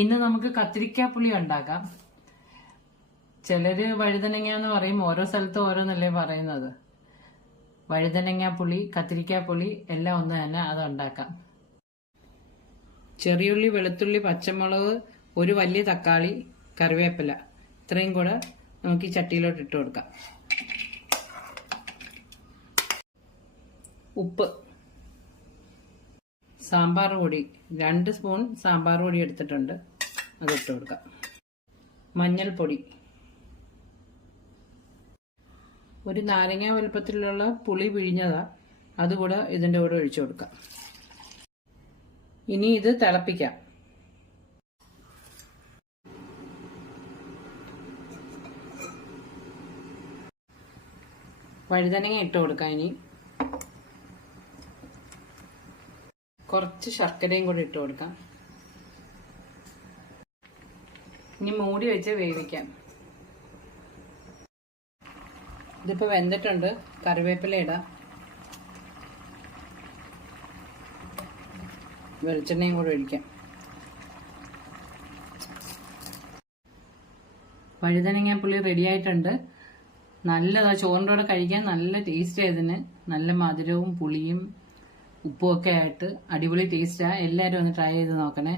ഇന്ന് നമുക്ക് കത്തിരിക്ക പുളി ഉണ്ടാക്കാം. ചിലര് വഴുതനങ്ങ എന്ന് പറയും ഓരോ സ്ഥലത്തും ഓരോന്നല്ലേ പറയുന്നത്. വഴുതനങ്ങ പുളി കത്തിരിക്ക പുളി എല്ലാം ഒന്ന് തന്നെ അത് ഉണ്ടാക്കാം. ചെറിയുള്ളി വെളുത്തുള്ളി പച്ചമുളക് ഒരു വലിയ തക്കാളി കറിവേപ്പില. ഇത്രയും കൂടെ നമുക്ക് ഈ ചട്ടിയിലോട്ട് ഇട്ട് കൊടുക്കാം. ഉപ്പ്. സാമ്പാർ പൊടി രണ്ട് സ്പൂൺ സാമ്പാർ പൊടി എടുത്തിട്ടുണ്ട്. അത് ഇട്ട് കൊടുക്കാം. മഞ്ഞൾപ്പൊടി. ഒരു നാരങ്ങ വലുപ്പത്തിലുള്ള പുളി പിഴിഞ്ഞതാ. അതുകൂടെ ഇതിന്റെ കൂടെ ഒഴിച്ചു കൊടുക്കാം. ഇനി ഇത് തിളപ്പിക്കാം. വഴുതനങ്ങ ഇട്ട് കൊടുക്കാം ഇനി. കുറച്ച് ശർക്കരയും കൂടി ഇട്ട് കൊടുക്കാം. ഇനി മൂടി വെച്ച് വേവിക്കാം. ഇതിപ്പോ വെന്തിട്ടുണ്ട്. കറിവേപ്പില ഇടാം. വെളിച്ചെണ്ണയും കൂടെ ഒഴിക്കാം. വഴുതനങ്ങ പുളി റെഡി ആയിട്ടുണ്ട്. നല്ലതാ ചോറിന്റെ കൂടെ കഴിക്കാൻ നല്ല ടേസ്റ്റ് ആയതിന് നല്ല മധുരവും പുളിയും ഉപ്പും ഒക്കെ ആയിട്ട് അടിപൊളി ടേസ്റ്റാണ് എല്ലാവരും ഒന്ന് ട്രൈ ചെയ്ത് നോക്കണേ.